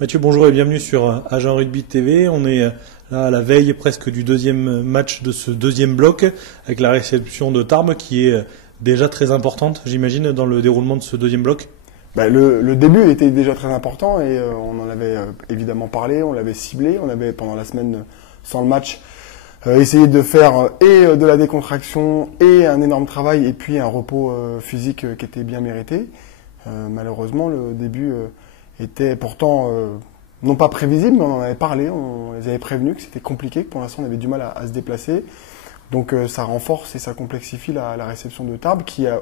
Mathieu, bonjour et bienvenue sur Agent Rugby TV. On est là à la veille presque du deuxième match de ce deuxième bloc avec la réception de Tarbes qui est déjà très importante, j'imagine, dans le déroulement de ce deuxième bloc. Le début était déjà très important et on en avait évidemment parlé, on l'avait ciblé, on avait pendant la semaine sans le match essayé de faire et de la décontraction et un énorme travail et puis un repos physique qui était bien mérité. Malheureusement, le début était pourtant non pas prévisible, mais on en avait parlé, on les avait prévenus que c'était compliqué, que pour l'instant on avait du mal à se déplacer. Donc ça renforce et ça complexifie la réception de Tarbes qui a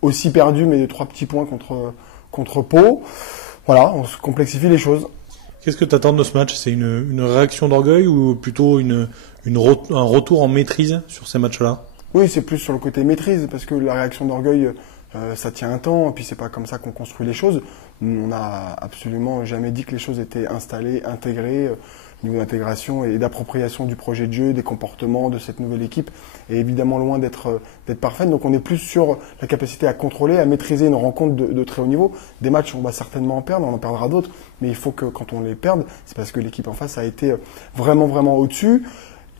aussi perdu mais de 3 petits points contre Pau. Voilà, on se complexifie les choses. Qu'est-ce que tu attends de ce match? C'est une réaction d'orgueil ou plutôt un retour en maîtrise sur ces matchs-là? Oui, c'est plus sur le côté maîtrise, parce que la réaction d'orgueil, ça tient un temps, et puis c'est pas comme ça qu'on construit les choses. On n'a absolument jamais dit que les choses étaient installées, intégrées, au niveau d'intégration et d'appropriation du projet de jeu, des comportements de cette nouvelle équipe, et évidemment loin d'être parfaite. Donc on est plus sur la capacité à contrôler, à maîtriser une rencontre de très haut niveau. Des matchs, on va certainement en perdre, on en perdra d'autres, mais il faut que quand on les perde, c'est parce que l'équipe en face a été vraiment au-dessus.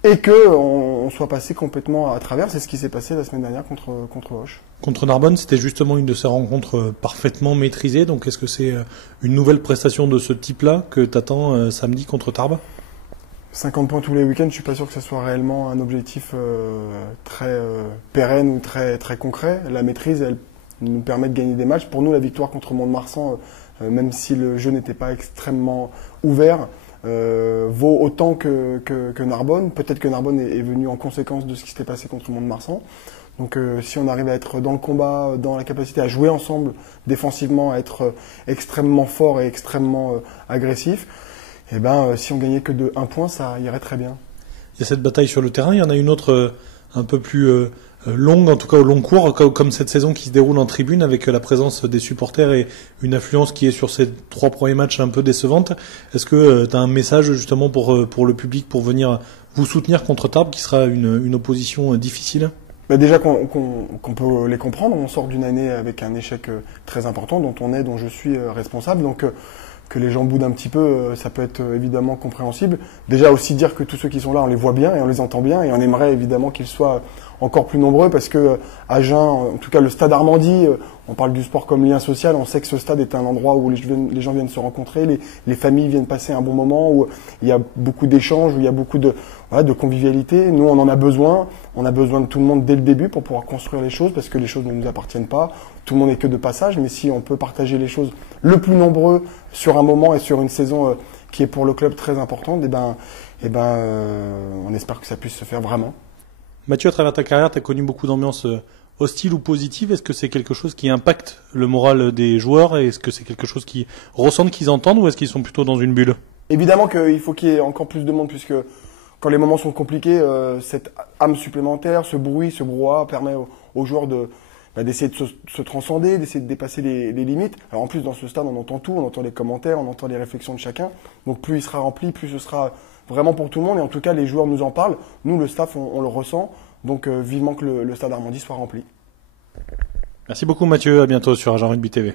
Et qu'on soit passé complètement à travers. C'est ce qui s'est passé la semaine dernière contre Auch. Contre Narbonne, c'était justement une de ces rencontres parfaitement maîtrisées. Donc est-ce que c'est une nouvelle prestation de ce type-là que tu attends samedi contre Tarbes? 50 points tous les week-ends, je suis pas sûr que ce soit réellement un objectif très pérenne ou très concret. La maîtrise, elle nous permet de gagner des matchs. Pour nous, la victoire contre Mont-de-Marsan, même si le jeu n'était pas extrêmement ouvert, vaut autant que Narbonne. Peut-être que Narbonne est venu en conséquence de ce qui s'était passé contre Mont-de-Marsan. Donc si on arrive à être dans le combat, dans la capacité à jouer ensemble défensivement, à être extrêmement fort et extrêmement agressif, et si on gagnait que de 1 point, ça irait très bien. Il y a cette bataille sur le terrain, il y en a une autre un peu plus longue, en tout cas au long cours, comme cette saison qui se déroule en tribune avec la présence des supporters et une affluence qui est sur ces 3 premiers matchs un peu décevante. Est-ce que tu as un message justement pour le public pour venir vous soutenir contre Tarbes qui sera une opposition difficile? Déjà qu'on peut les comprendre, on sort d'une année avec un échec très important dont je suis responsable. Donc que les gens boudent un petit peu, ça peut être évidemment compréhensible. Déjà aussi dire que tous ceux qui sont là, on les voit bien et on les entend bien et on aimerait évidemment qu'ils soient encore plus nombreux parce que Agen, en tout cas le stade Armandie, on parle du sport comme lien social, on sait que ce stade est un endroit où les gens viennent se rencontrer, les familles viennent passer un bon moment, où il y a beaucoup d'échanges, où il y a beaucoup de convivialité. Nous, on en a besoin de tout le monde dès le début pour pouvoir construire les choses parce que les choses ne nous appartiennent pas. Tout le monde n'est que de passage, mais si on peut partager les choses le plus nombreux sur un moment et sur une saison qui est pour le club très importante, on espère que ça puisse se faire vraiment. Mathieu, à travers ta carrière, tu as connu beaucoup d'ambiances hostiles ou positives. Est-ce que c'est quelque chose qui impacte le moral des joueurs et est-ce que c'est quelque chose qu'ils ressentent, qu'ils entendent ou est-ce qu'ils sont plutôt dans une bulle? Évidemment qu'il faut qu'il y ait encore plus de monde puisque quand les moments sont compliqués, cette âme supplémentaire, ce bruit, ce brouhaha permet aux joueurs d'essayer de se transcender, d'essayer de dépasser les limites. Alors en plus, dans ce stade, on entend tout, on entend les commentaires, on entend les réflexions de chacun. Donc plus il sera rempli, plus ce sera vraiment pour tout le monde. Et en tout cas, les joueurs nous en parlent. Nous, le staff, on le ressent. Donc vivement que le stade Armandie soit rempli. Merci beaucoup Mathieu, à bientôt sur Agent Rugby TV.